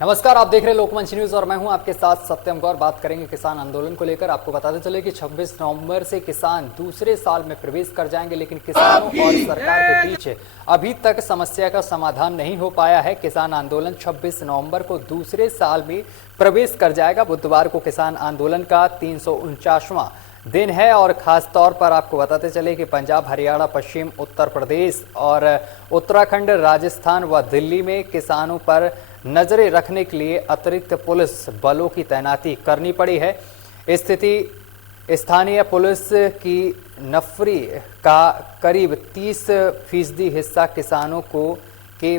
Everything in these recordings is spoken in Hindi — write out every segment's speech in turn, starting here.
नमस्कार, आप देख रहे हैं लोकमंच न्यूज और मैं हूं आपके साथ सत्यम गौर। बात करेंगे किसान आंदोलन को लेकर। आपको बताते चले कि 26 नवंबर से किसान दूसरे साल में प्रवेश कर जाएंगे, लेकिन किसानों और सरकार के बीच अभी तक समस्या का समाधान नहीं हो पाया है। किसान आंदोलन 26 नवंबर को दूसरे साल में प्रवेश कर जाएगा। बुधवार को किसान आंदोलन का 349वां दिन है और खास तौर पर आपको बताते चले कि पंजाब, हरियाणा, पश्चिम उत्तर प्रदेश और उत्तराखंड, राजस्थान व दिल्ली में किसानों पर नजरें रखने के लिए अतिरिक्त पुलिस बलों की तैनाती करनी पड़ी है। स्थिति स्थानीय पुलिस की नफरी का करीब 30% हिस्सा किसानों को के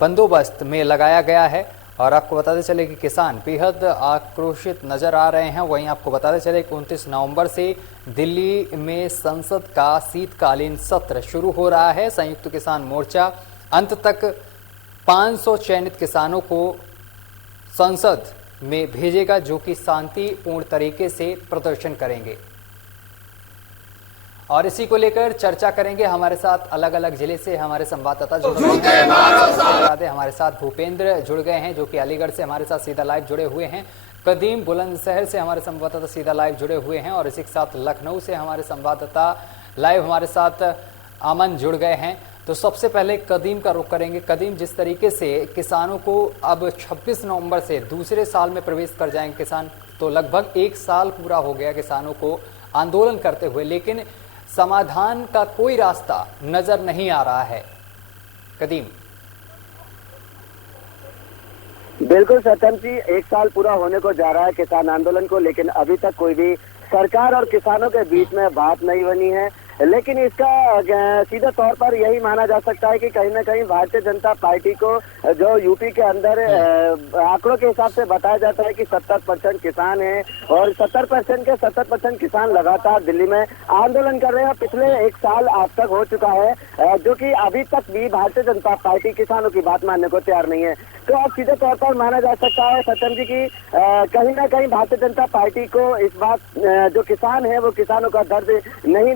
बंदोबस्त में लगाया गया है। और आपको बताते चले कि किसान बेहद आक्रोशित नजर आ रहे हैं। वहीं आपको बताते चले कि 29 नवंबर से दिल्ली में संसद का शीतकालीन सत्र शुरू हो रहा है। संयुक्त किसान मोर्चा अंत तक 500 चयनित किसानों को संसद में भेजेगा, जो कि शांतिपूर्ण तरीके से प्रदर्शन करेंगे। और इसी को लेकर चर्चा करेंगे। हमारे साथ अलग अलग जिले से हमारे संवाददाता जुड़ गए हैं। हमारे साथ भूपेंद्र जुड़ गए हैं, जो कि अलीगढ़ से हमारे साथ सीधा लाइव जुड़े हुए हैं। कदीम बुलंदशहर से हमारे संवाददाता सीधा लाइव जुड़े हुए हैं और इसी के साथ लखनऊ से हमारे संवाददाता लाइव हमारे साथ अमन जुड़ गए हैं। तो सबसे पहले कदीम का रुख करेंगे। कदीम, जिस तरीके से किसानों को अब 26 नवंबर से दूसरे साल में प्रवेश कर जाएंगे किसान, तो लगभग 1 साल पूरा हो गया किसानों को आंदोलन करते हुए, लेकिन समाधान का कोई रास्ता नजर नहीं आ रहा है। कदीम। बिल्कुल सत्यम जी, 1 साल पूरा होने को जा रहा है किसान आंदोलन को, लेकिन अभी तक कोई भी सरकार और किसानों के बीच में बात नहीं बनी है। लेकिन इसका सीधे तौर पर यही माना जा सकता है कि कहीं ना कहीं भारतीय जनता पार्टी को जो यूपी के अंदर आंकड़ों के हिसाब से बताया जाता है कि 70% किसान हैं और 70% के 70% किसान लगातार दिल्ली में आंदोलन कर रहे हैं। पिछले 1 साल आज तक हो चुका है, जो कि अभी तक भी भारतीय जनता पार्टी किसानों की बात मानने को तैयार नहीं है। तो अब सीधे तौर पर माना जा सकता है सत्यम जी की कहीं ना कहीं भारतीय जनता पार्टी को इस बात जो किसान है वो किसानों का दर्द नहीं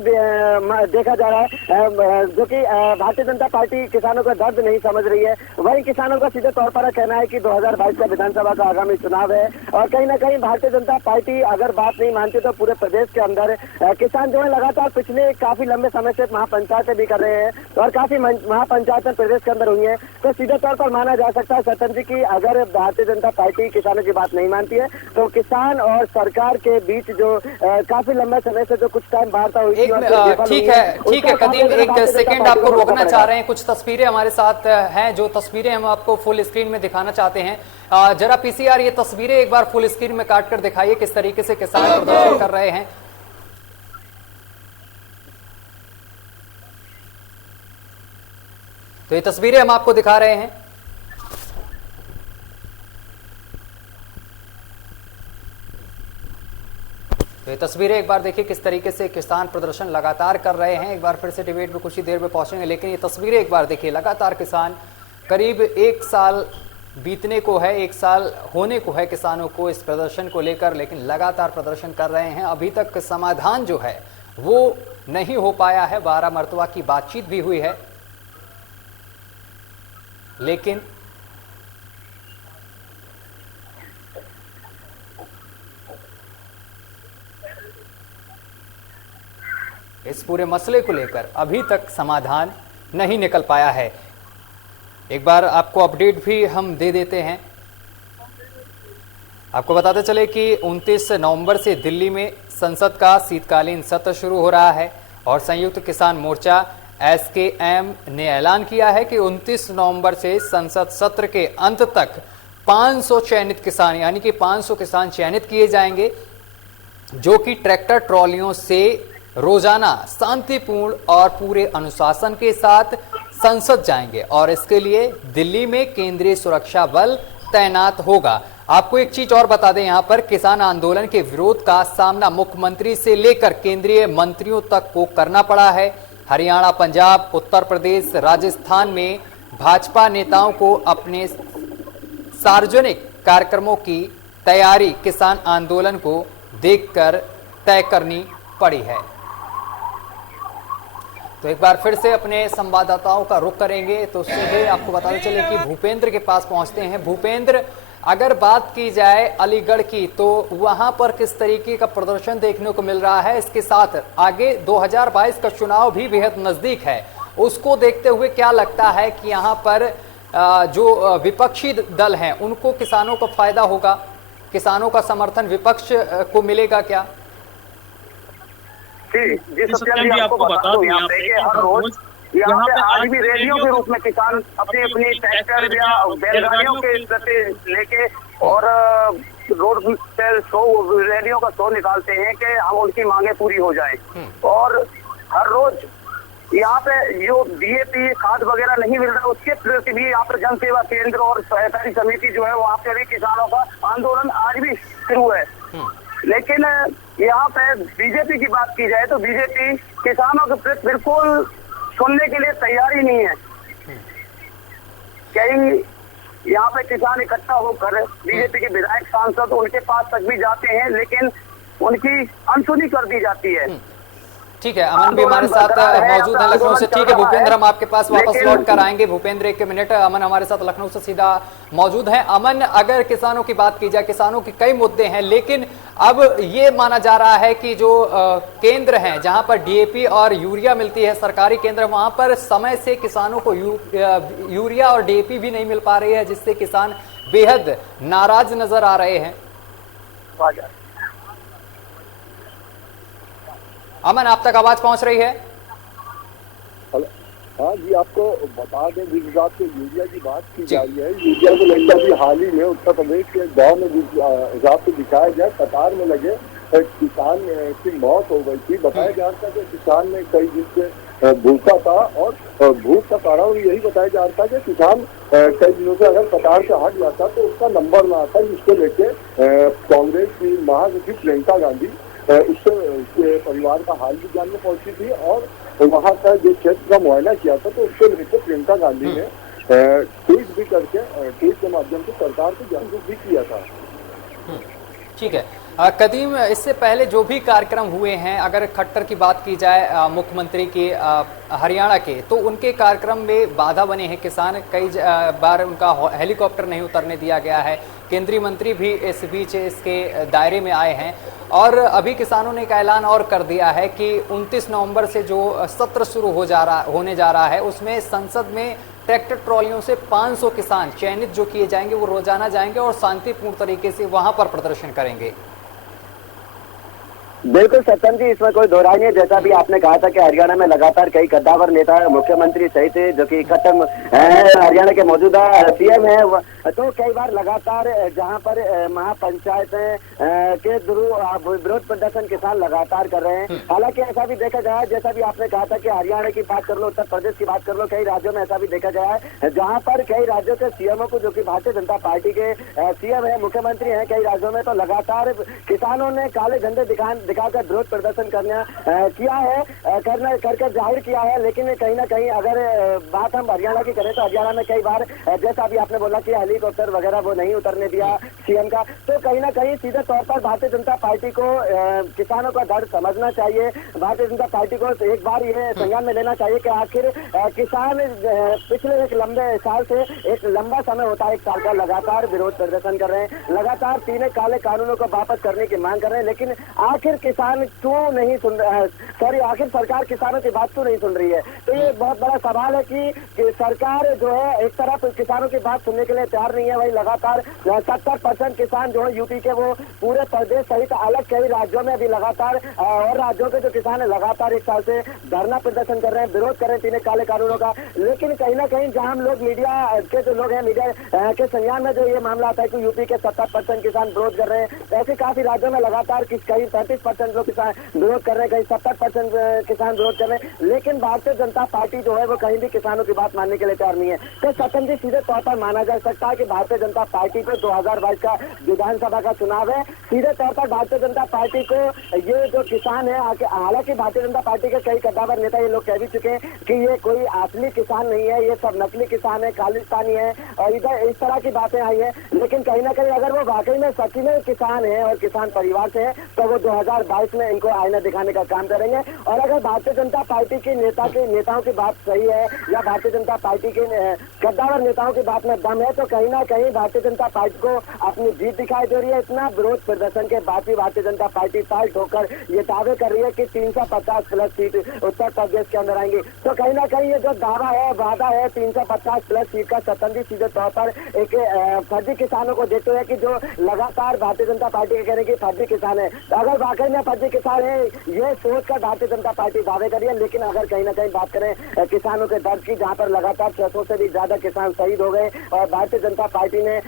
देखा जा रहा है, जो कि भारतीय जनता पार्टी किसानों का दर्द नहीं समझ रही है। वही किसानों का सीधे तौर पर कहना है कि 2022 का विधानसभा का आगामी चुनाव है और कहीं ना कहीं भारतीय जनता पार्टी अगर बात नहीं मानती तो पूरे प्रदेश के अंदर किसान जो है लगातार पिछले काफी लंबे समय से महापंचायतें भी कर रहे हैं और काफी महापंचायतें प्रदेश के अंदर हुई है। तो सीधे तौर पर माना जा सकता है सत्यम जी की अगर भारतीय जनता पार्टी किसानों की बात नहीं मानती है तो किसान और सरकार के बीच जो काफी लंबे समय से जो कुछ टाइम वार्ता हुई थी। ठीक है कदीम, एक सेकंड आपको रोकना चाह रहे हैं। कुछ तस्वीरें हमारे साथ हैं, जो तस्वीरें हम आपको फुल स्क्रीन में दिखाना चाहते हैं। जरा पीसीआर ये तस्वीरें एक बार फुल स्क्रीन में काट कर दिखाइए किस तरीके से किसान प्रदर्शन कर रहे हैं। तो ये तस्वीरें हम आपको दिखा रहे हैं। तो ये तस्वीरें एक बार देखिए किस तरीके से किसान प्रदर्शन लगातार कर रहे हैं। एक बार फिर से डिबेट में कुछ ही देर में पहुंचेंगे, लेकिन ये तस्वीरें एक बार देखिए। लगातार किसान करीब 1 साल बीतने को है, 1 साल होने को है किसानों को इस प्रदर्शन को लेकर, लेकिन लगातार प्रदर्शन कर रहे हैं। अभी तक समाधान जो है वो नहीं हो पाया है। 12 मरतबा की बातचीत भी हुई है, लेकिन इस पूरे मसले को लेकर अभी तक समाधान नहीं निकल पाया है। एक बार आपको अपडेट भी हम दे देते हैं। आपको बताते चले कि 29 नवंबर से दिल्ली में संसद का शीतकालीन सत्र शुरू हो रहा है और संयुक्त किसान मोर्चा SKM ने ऐलान किया है कि 29 नवंबर से संसद सत्र के अंत तक 500 चयनित किसान यानी कि 500 किसान चयनित किए जाएंगे, जो कि ट्रैक्टर ट्रॉलियों से रोजाना शांतिपूर्ण और पूरे अनुशासन के साथ संसद जाएंगे और इसके लिए दिल्ली में केंद्रीय सुरक्षा बल तैनात होगा। आपको एक चीज और बता दें, यहां पर किसान आंदोलन के विरोध का सामना मुख्यमंत्री से लेकर केंद्रीय मंत्रियों तक को करना पड़ा है। हरियाणा, पंजाब, उत्तर प्रदेश, राजस्थान में भाजपा नेताओं को अपने सार्वजनिक कार्यक्रमों की तैयारी किसान आंदोलन को देखकर तय करनी पड़ी है। तो एक बार फिर से अपने संवाददाताओं का रुख करेंगे तो सीधे आपको बताते चले कि भूपेंद्र के पास पहुंचते हैं। भूपेंद्र, अगर बात की जाए अलीगढ़ की तो वहां पर किस तरीके का प्रदर्शन देखने को मिल रहा है? इसके साथ आगे 2022 का चुनाव भी बेहद नजदीक है, उसको देखते हुए क्या लगता है कि यहाँ पर जो विपक्षी दल हैं उनको किसानों को फायदा होगा? किसानों का समर्थन विपक्ष को मिलेगा क्या? जी सत्यम जी, आपको बता दूं यहाँ पे कि हर रोज यहाँ पे आज भी रैलियों के रूप में किसान अपनी अपनी ट्रैक्टर या बैलगाड़ियों के प्रति लेके और रोड पे रैलियों का शो निकालते हैं कि हम उनकी मांगे पूरी हो जाए। और हर रोज यहाँ पे जो डीएपी खाद वगैरह नहीं मिल रहा उसके प्रति भी यहाँ पर जन सेवा केंद्र और सहकारी समिति जो है वहाँ पे भी किसानों का आंदोलन आज भी शुरू है। लेकिन यहाँ पे बीजेपी की बात की जाए तो बीजेपी किसानों के प्रति बिल्कुल सुनने के लिए तैयार ही नहीं है। कई यहाँ पे किसान इकट्ठा होकर बीजेपी के विधायक सांसद उनके पास तक भी जाते हैं लेकिन उनकी अनसुनी कर दी जाती है। ठीक है, अमन भी हमारे साथ मौजूद है लखनऊ से। ठीक है भूपेंद्र, हम आपके पास वापस लौट कर आएंगे। भूपेंद्र एक मिनट, अमन हमारे साथ लखनऊ से सीधा मौजूद है। अमन, अगर किसानों की बात की जाए, किसानों के कई मुद्दे हैं, लेकिन अब ये माना जा रहा है कि जो केंद्र हैं जहां पर डीएपी और यूरिया मिलती है, सरकारी केंद्र, वहां पर समय से किसानों को यूरिया और डीएपी भी नहीं मिल पा रही है, जिससे किसान बेहद नाराज नजर आ रहे हैं। अमन, आप तक आवाज पहुंच रही है? हाँ जी, आपको बता दें जिस हिसाब से यूरिया की बात की जा रही है, यूरिया को लेकर अभी हाल ही में उत्तर प्रदेश के गांव में जिस हिसाब से दिखाया गया, कतार में लगे किसान की मौत हो गई थी। बताया जा रहा था कि किसान ने कई दिन से भूखा था और भूख का कारण यही बताया जा रहा था कि किसान कई दिनों से अगर कतार से हट जाता तो उसका नंबर ना आता, जिसको लेके कांग्रेस की महासचिव प्रियंका गांधी उसके परिवार का हाल भी जानने पहुंची थी और वहां का जो क्षेत्र का मुआयना किया था, तो उसको लेकर प्रियंका गांधी ने ट्वीट भी करके ट्वीट के माध्यम से सरकार को जागरूक भी किया था। ठीक है कदीम, इससे पहले जो भी कार्यक्रम हुए हैं, अगर खट्टर की बात की जाए मुख्यमंत्री के हरियाणा के, तो उनके कार्यक्रम में बाधा बने हैं किसान। कई बार उनका हेलीकॉप्टर नहीं उतरने दिया गया है। केंद्रीय मंत्री भी इस बीच इसके दायरे में आए हैं और अभी किसानों ने एक ऐलान और कर दिया है कि 29 नवंबर से जो सत्र शुरू होने जा रहा है उसमें संसद में ट्रैक्टर ट्रॉलियों से 500 किसान चयनित जो किए जाएंगे वो रोजाना जाएंगे और शांतिपूर्ण तरीके से वहां पर प्रदर्शन करेंगे। बिल्कुल सत्यम जी, इसमें कोई दो राय नहीं है। जैसा भी आपने कहा था कि हरियाणा में लगातार कई कद्दावर नेता मुख्यमंत्री सहित जो कि कट्टर हरियाणा के मौजूदा सीएम है, तो कई बार लगातार जहां पर महापंचायत के विरोध प्रदर्शन किसान लगातार कर रहे हैं। हालांकि ऐसा भी देखा गया है, जैसा भी आपने कहा था कि हरियाणा की बात कर लो, उत्तर प्रदेश की बात कर लो, कई राज्यों में ऐसा भी देखा गया है जहां पर कई राज्यों के सीएमओ को, जो कि भारतीय जनता पार्टी के सीएम है, मुख्यमंत्री है, कई राज्यों में तो लगातार किसानों ने काले झंडे दिखाकर विरोध प्रदर्शन किया है, करके जाहिर किया है। लेकिन कहीं ना कहीं अगर बात हम हरियाणा की करें तो हरियाणा में कई बार जैसा अभी आपने बोला कि हेलीकॉप्टर वगैरह वो नहीं उतरने दिया सीएम का, तो कहीं ना कहीं सीधे तौर पर भारतीय जनता पार्टी को किसानों का दर्द समझना चाहिए। भारतीय जनता पार्टी को एक बार ये संज्ञान में लेना चाहिए कि आखिर किसान पिछले एक लंबे साल से, एक लंबा समय होता है, 1 साल का लगातार विरोध प्रदर्शन कर रहे हैं, लगातार 3 काले कानूनों को वापस करने की मांग कर रहे हैं। लेकिन आखिर किसान क्यों नहीं सुन आखिर सरकार किसानों की बात क्यों नहीं सुन रही है? तो ये बहुत बड़ा सवाल है कि सरकार जो है एक तरफ किसानों की बात सुनने के लिए तैयार नहीं है, वही लगातार 70% किसान जो है यूपी के वो पूरे प्रदेश सहित अलग कई राज्यों में भी लगातार और राज्यों के जो किसान है लगातार 1 साल से धरना प्रदर्शन कर रहे हैं, विरोध कर रहे हैं 3 काले कानूनों का। लेकिन कहीं ना कहीं जहां हम लोग मीडिया के जो लोग हैं, मीडिया के संज्ञान में जो ये मामला आता है कि यूपी के 70% किसान विरोध कर रहे हैं, ऐसे काफी राज्यों में लगातार कहीं 35% लोग किसान विरोध कर रहे हैं, कहीं 70% किसान विरोध कर रहे हैं। लेकिन भारतीय जनता पार्टी जो है वो कहीं भी किसानों की बात मानने के लिए तैयार नहीं है। तो सत्यम जी, सीधे तौर पर माना जा सकता है कि भारतीय जनता पार्टी को 2022 का विधानसभा का चुनाव है, सीधे तौर पर भारतीय जनता पार्टी को ये जो किसान है, हालांकि भारतीय जनता पार्टी के कई कद्दावर नेता ये लोग कह भी चुके हैं कि ये कोई असली किसान नहीं है, ये सब नकली किसान है, खालिस्तानी है और इधर इस तरह की बातें आई है। लेकिन कहीं ना कहीं अगर वो वाकई में सच्ची में किसान है और किसान परिवार से है तो वो 2022 में इनको आईना दिखाने का काम करेंगे। और अगर भारतीय जनता पार्टी के नेताओं की बात सही है या भारतीय जनता पार्टी के कद्दावर नेताओं की बात में दम है, तो कहीं ना कहीं भारतीय जनता पार्टी को अपनी जीत दिखाई दे रही है। इतना विरोध प्रदर्शन के बाद भी भारतीय जनता पार्टी ताल ठोकर ये दावे कर रही है कि 350 प्लस सीट उत्तर प्रदेश के अंदर आएंगी। तो कहीं ना कहीं ये जो दावा है, वादा है 350 प्लस सीट का, स्वतंत्र सीधे तौर पर एक फर्जी किसानों को देते हुए कि जो लगातार भारतीय जनता पार्टी के कहने की फर्जी किसान है। तो अगर वाकई में फर्जी किसान है ये सोचकर भारतीय जनता पार्टी दावे कर रही है, लेकिन अगर कहीं ना कहीं बात करें किसानों के दर्द की, जहां पर लगातार 600 से भी ज्यादा किसान शहीद हो गए और भारतीय जनता पार्टी ने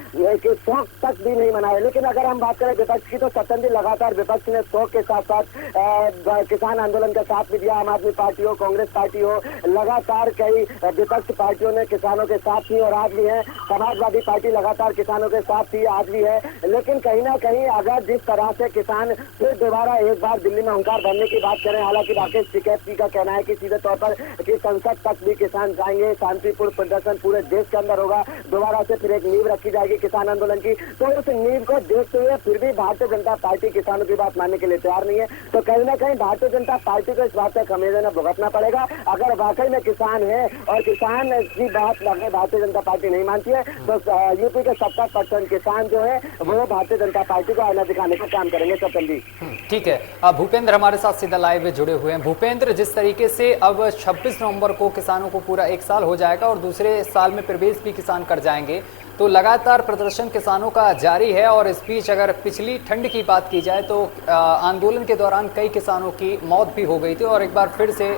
शोक तक भी नहीं मनाया। लेकिन अगर हम बात करें विपक्ष की, तो स्वतंत्र लगातार विपक्ष ने शोक के साथ साथ किसान आंदोलन का साथ भी दिया। आम आदमी पार्टी हो, कांग्रेस पार्टी हो, लगातार कई विपक्ष पार्टियों ने किसानों के साथ थी और आज भी है। समाजवादी पार्टी लगातार किसानों के साथ थी, आज भी है। लेकिन कहीं ना कहीं अगर जिस तरह से किसान फिर दोबारा एक बार दिल्ली में हुंकार भरने की बात करें, हालांकि राकेश टिकैत जी का कहना है कि सीधे तौर पर कि संसद तक भी किसान जाएंगे, शांतिपूर्ण प्रदर्शन पूरे देश के अंदर होगा, दोबारा से फिर एक नींव रखी जाएगी किसान आंदोलन की। तो उस नींव को देखते हुए फिर भी भारतीय जनता पार्टी किसानों की बात मानने के लिए तैयार नहीं है। तो कहीं ना कहीं भारतीय जनता पार्टी को इस बात का खमेजन भुगतना पड़ेगा। अगर वाकई में किसान है और किसान की बात भारतीय जनता पार्टी नहीं मानती है, तो यूपी के 70% किसान जो है वो भारतीय जनता पार्टी को आईना दिखाने का काम करेंगे। सत्यम जी, ठीक है। अब भूपेंद्र हमारे साथ सीधा लाइव जुड़े हुए हैं। भूपेंद्र, जिस तरीके से अब 26 नवंबर को किसानों को पूरा 1 साल हो जाएगा और दूसरे साल में प्रवेश भी किसान कर जाएंगे, तो लगातार प्रदर्शन किसानों का जारी है। और इस बीच अगर पिछली ठंड की बात की जाए तो आंदोलन के दौरान कई किसानों की मौत भी हो गई थी और एक बार फिर से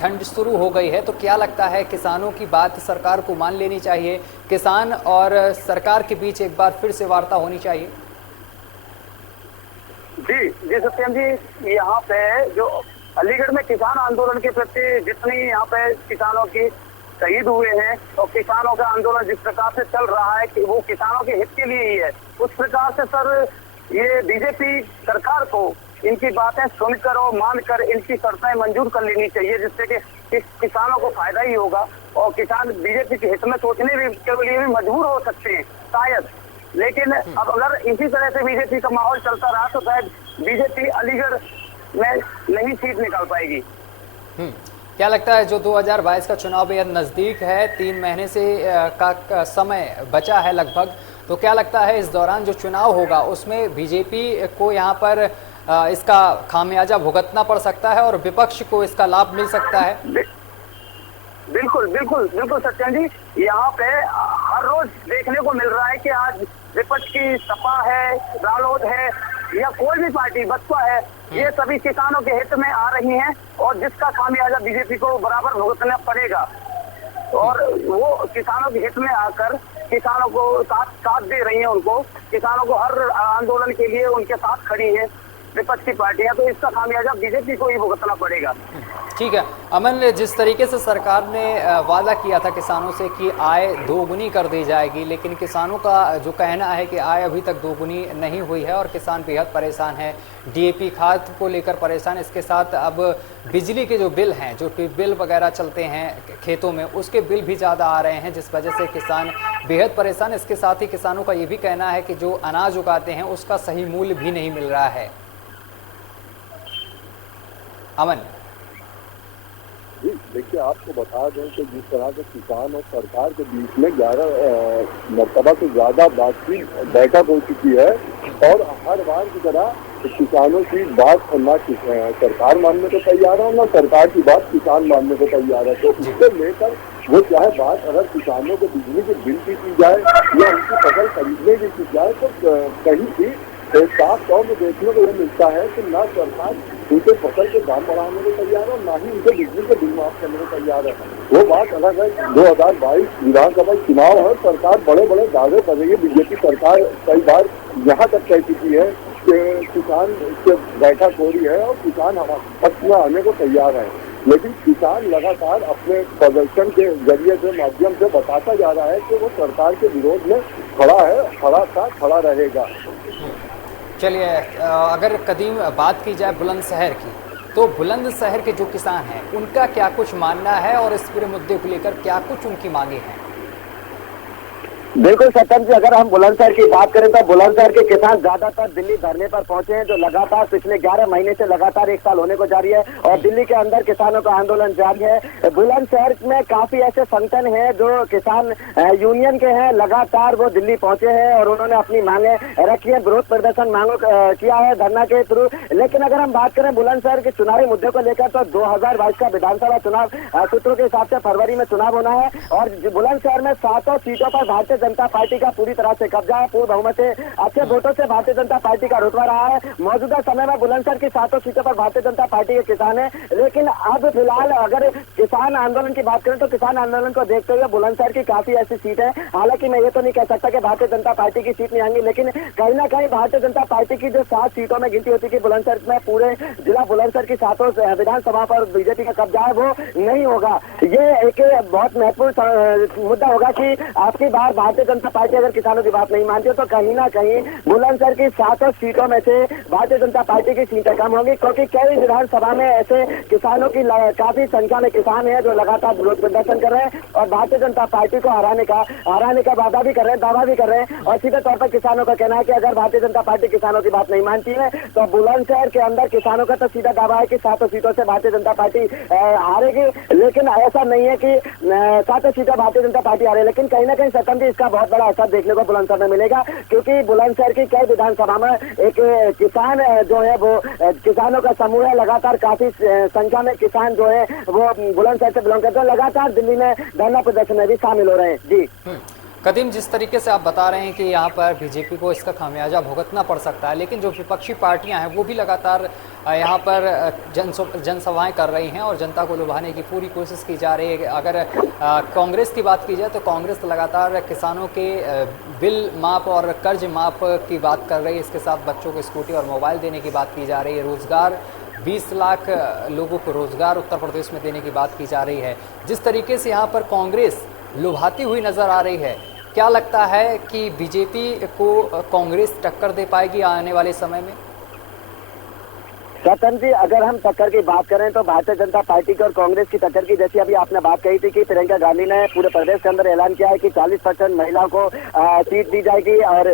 ठंड शुरू हो गई है। तो क्या लगता है, किसानों की बात सरकार को मान लेनी चाहिए, किसान और सरकार के बीच एक बार फिर से वार्ता होनी चाहिए? जी सत्यम जी, यहाँ पे जो अलीगढ़ में किसान आंदोलन के प्रति जितनी यहाँ पे किसानों की शहीद हुए हैं और किसानों का आंदोलन जिस प्रकार से चल रहा है कि वो किसानों के हित के लिए ही है, उस प्रकार से सर ये बीजेपी सरकार को इनकी बातें सुनकर और मानकर इनकी शर्तें मंजूर कर लेनी चाहिए, जिससे कि किसानों को फायदा ही होगा और किसान बीजेपी के हित में सोचने भी के लिए भी मजबूर हो सकते हैं शायद। लेकिन अब अगर इसी तरह से बीजेपी का माहौल चलता रहा तो शायद बीजेपी अलीगढ़ में नहीं सीट निकाल पाएगी। क्या लगता है, जो 2022 का चुनाव बेहद नज़दीक है, 3 महीने से का समय बचा है लगभग, तो क्या लगता है इस दौरान जो चुनाव होगा उसमें बीजेपी को यहाँ पर इसका खामियाजा भुगतना पड़ सकता है और विपक्ष को इसका लाभ मिल सकता है? बिल्कुल बिल्कुल बिल्कुल सत्यम जी, यहाँ पे हर रोज देखने को मिल रहा है कि आज विपक्ष की सपा है, रालोद है या कोई भी पार्टी बसपा है, ये सभी किसानों के हित में आ रही हैं और जिसका खामियाजा बीजेपी को बराबर भुगतना पड़ेगा। और वो किसानों के हित में आकर किसानों को साथ दे रही हैं, उनको किसानों को हर आंदोलन के लिए उनके साथ खड़ी है विपक्ष की पार्टियां, तो इसका खामियाजा बीजेपी को ही भुगतना पड़ेगा। ठीक है अमन, जिस तरीके से सरकार ने वादा किया था किसानों से कि आय दोगुनी कर दी जाएगी, लेकिन किसानों का जो कहना है कि आय अभी तक दोगुनी नहीं हुई है और किसान बेहद परेशान है, डीएपी खाद को लेकर परेशान, इसके साथ अब बिजली के जो बिल हैं, जो बिल वगैरह चलते हैं खेतों में, उसके बिल भी ज़्यादा आ रहे हैं, जिस वजह से किसान बेहद परेशान। इसके साथ ही किसानों का ये भी कहना है कि जो अनाज उगाते हैं उसका सही मूल्य भी नहीं मिल रहा है। अमन जी देखिए, आपको बता दें कि जिस तरह से किसान और सरकार के बीच में 11 मरतबा से ज्यादा बातचीत बैठक हो चुकी है और हर बार की तरह किसानों की बात ना सरकार मानने को तैयार है, ना सरकार की बात किसान मानने को तैयार है। तो इसको लेकर वो चाहे बात अगर किसानों को बिजली के बिल की जाए या उनकी फसल खरीदने की जाए, तो कहीं भी साफ तौर में देखने को यह मिलता है कि ना सरकार उनके फसल के दाम बढ़ाने को तैयार है, ना ही उनके बिजली के बिल माफ करने को तैयार है। वो बात अलग है। 2022 विधानसभा चुनाव है, सरकार बड़े बड़े दावे कर रही है। बीजेपी सरकार कई बार यहाँ तक कह चुकी है कि किसान से बैठक हो रही है और किसान पक्ष में आने को तैयार है, लेकिन किसान लगातार अपने प्रदर्शन के जरिए से माध्यम से बताता जा रहा है कि वो सरकार के विरोध में खड़ा है, खड़ा था, खड़ा रहेगा। चलिए, अगर कदीम बात की जाए बुलंदशहर की, तो बुलंदशहर के जो किसान हैं उनका क्या कुछ मानना है और इस पूरे मुद्दे को लेकर क्या कुछ उनकी मांगे हैं? बिल्कुल सत्यम जी, अगर हम बुलंदशहर की बात करें तो बुलंदशहर के किसान ज्यादातर दिल्ली धरने पर पहुंचे हैं, जो लगातार पिछले 11 महीने से लगातार 1 साल होने को जारी है और दिल्ली के अंदर किसानों का आंदोलन जारी है। बुलंदशहर में काफी ऐसे संगठन हैं जो किसान यूनियन के हैं, लगातार वो दिल्ली पहुंचे हैं और उन्होंने अपनी मांगे रखी है, विरोध प्रदर्शन मांगों किया है धरना के थ्रू। लेकिन अगर हम बात करें बुलंदशहर के चुनावी मुद्दे को लेकर तो 2022 का विधानसभा चुनाव सूत्रों के हिसाब से फरवरी में चुनाव होना है और बुलंदशहर में 7 सीटों पर भारतीय जनता पार्टी का पूरी तरह से कब्जा है। पूर्ण बहुमत से अच्छे वोटों से भारतीय जनता पार्टी का रुतबा रहा है। मौजूदा समय में बुलंदशहर की 7 सीटों पर भारतीय जनता पार्टी के किसान है। लेकिन अब फिलहाल अगर किसान आंदोलन की बात करें तो किसान आंदोलन को देखते हुए बुलंदशहर की काफी ऐसी सीट है। हालांकि मैं ये तो नहीं कह सकता कि भारतीय जनता पार्टी की सीट नहीं आएंगी, लेकिन कहीं ना कहीं भारतीय जनता पार्टी की जो 7 सीटों में गिनती होती है बुलंदशहर में, पूरे जिला बुलंदशहर की 7 विधानसभा पर बीजेपी का कब्जा है, वो नहीं होगा। ये एक बहुत महत्वपूर्ण मुद्दा होगा कि आपकी बार भारतीय जनता पार्टी अगर किसानों की बात नहीं मानती हो तो कहीं ना कहीं बुलंदशहर की 7 सीटों में से भारतीय जनता पार्टी की सीटें कम होंगी, क्योंकि कई विधानसभा में ऐसे किसानों की काफी संख्या में किसान है जो लगातार विरोध प्रदर्शन कर रहे हैं और भारतीय जनता पार्टी को हराने का वादा भी कर रहे हैं, दावा भी कर रहे हैं। और सीधे तौर पर किसानों का कहना है कि अगर भारतीय जनता पार्टी किसानों की बात नहीं मानती है तो बुलंदशहर के अंदर किसानों का तो सीधा दावा है कि 7 सीटों से भारतीय जनता पार्टी हारेगी। लेकिन ऐसा नहीं है कि 7 सीटों भारतीय जनता पार्टी हारे, लेकिन कहीं ना कहीं सत्यम जी इसका बहुत बड़ा असर देखने को बुलंदशहर में मिलेगा, क्योंकि बुलंदशहर की कई विधानसभा में एक किसान जो है वो किसानों का समूह है, लगातार काफी संख्या में किसान जो है वो बुलंदशहर से बिलोंग करते हैं, लगातार दिल्ली में धरना प्रदर्शन में भी शामिल हो रहे हैं। जी कदीम, जिस तरीके से आप बता रहे हैं कि यहाँ पर बीजेपी को इसका खामियाजा भुगतना पड़ सकता है, लेकिन जो विपक्षी पार्टियां हैं वो भी लगातार यहाँ पर जनसभाएं कर रही हैं और जनता को लुभाने की पूरी कोशिश की जा रही है। अगर कांग्रेस की बात की जाए तो कांग्रेस लगातार किसानों के बिल माफ और कर्ज माफ की बात कर रही है, इसके साथ बच्चों को स्कूटी और मोबाइल देने की बात की जा रही है, रोजगार 20 लाख लोगों को रोजगार उत्तर प्रदेश में देने की बात की जा रही है। जिस तरीके से यहाँ पर कांग्रेस लुभाती हुई नजर आ रही है, क्या लगता है कि बीजेपी को कांग्रेस टक्कर दे पाएगी आने वाले समय में? सत्यम जी, अगर हम टक्कर की बात करें तो भारतीय जनता पार्टी की और कांग्रेस की टक्कर की, जैसी अभी आपने बात कही थी कि प्रियंका गांधी ने पूरे प्रदेश के अंदर ऐलान किया है कि 40% महिलाओं को सीट दी जाएगी और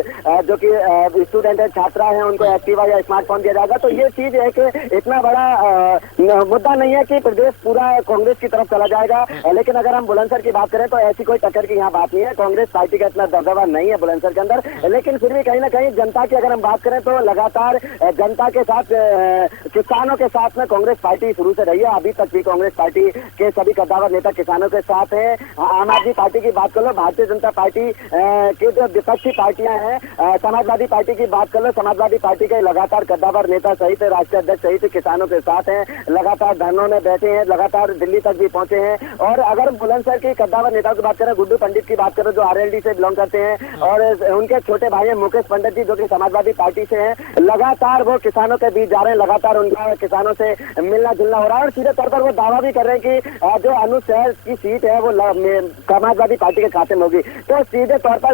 जो कि स्टूडेंट है, छात्रा है, उनको एक्टिवा या स्मार्टफोन दिया जाएगा। तो ये चीज है कि इतना बड़ा मुद्दा नहीं है कि प्रदेश पूरा कांग्रेस की तरफ चला जाएगा। लेकिन अगर हम बुलंदशहर की बात करें तो ऐसी कोई टक्कर की यहाँ बात नहीं है, कांग्रेस पार्टी का इतना दबदबा नहीं है बुलंदशहर के अंदर। लेकिन फिर भी कहीं ना कहीं जनता की अगर हम बात करें तो लगातार जनता के साथ किसानों के साथ में कांग्रेस पार्टी शुरू से रही है। अभी तक भी कांग्रेस पार्टी के सभी कद्दावर नेता किसानों के साथ हैं। आम आदमी पार्टी की बात कर लो, भारतीय जनता पार्टी के जो विपक्षी पार्टियां हैं, समाजवादी पार्टी की बात कर लो, समाजवादी पार्टी के लगातार कद्दावर नेता सहित राष्ट्रीय अध्यक्ष सहित किसानों के साथ हैं, लगातार धरनों में बैठे हैं, लगातार दिल्ली तक भी पहुंचे हैं। और अगर बुलंदशहर के कद्दावर नेताओं की बात करें, गुड्डू पंडित की बात करें जो आरएलडी से बिलोंग करते हैं और उनके छोटे भाई हैं मुकेश पंडित जी जो कि समाजवादी पार्टी से हैं, लगातार वो किसानों के बीच जा रहे हैं, लगातार उनका किसानों से मिलना जुलना हो रहा है और सीधे तौर पर वो दावा भी कर रहे हैं कि जो अनुशहर की सीट है वो समाजवादी पार्टी के खाते में होगी। तो सीधे तौर पर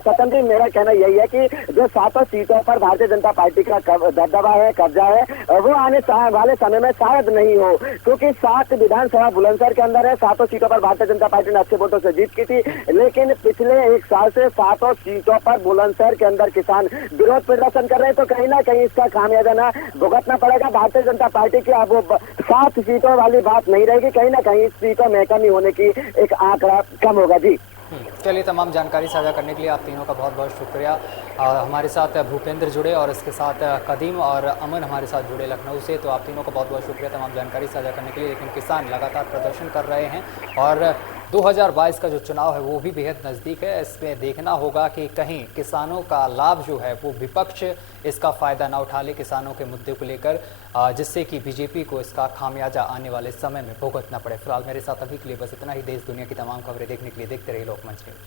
सत्यम जी, मेरा कहना यही है कि जो 7 सीटों पर भारतीय जनता पार्टी का दबदबा है, कब्जा है, वो आने वाले समय में शायद नहीं हो, क्योंकि 7 विधानसभा बुलंदशहर के अंदर है। 7 सीटों पर भारतीय जनता पार्टी ने अच्छे वोटों से जीत की थी, लेकिन पिछले 1 साल से 7 सीटों पर बुलंदशहर के अंदर किसान विरोध प्रदर्शन कर रहे हैं। तो कहीं ना कहीं इसका खामियाजा ना भुगतना पड़ेगा भारतीय जनता पार्टी की। अब वो 7 सीटों वाली बात नहीं रहेगी, कहीं ना कहीं सीटों में कमी होने की एक आंकड़ा कम होगा। जी चलिए, तमाम जानकारी साझा करने के लिए आप तीनों का बहुत बहुत शुक्रिया। हमारे साथ भूपेंद्र जुड़े और इसके साथ कदीम और अमन हमारे साथ जुड़े लखनऊ से, तो आप तीनों का बहुत बहुत शुक्रिया तमाम जानकारी साझा करने के लिए। लेकिन किसान लगातार प्रदर्शन कर रहे हैं और 2022 का जो चुनाव है वो भी बेहद नज़दीक है। इसमें देखना होगा कि कहीं किसानों का लाभ जो है वो विपक्ष इसका फ़ायदा ना उठा ले किसानों के मुद्दे को लेकर, जिससे कि बीजेपी को इसका खामियाजा आने वाले समय में भुगतना पड़े। फिलहाल मेरे साथ अभी के लिए बस इतना ही। देश दुनिया की तमाम खबरें देखने के लिए देखते रहिए लोकमंच न्यूज।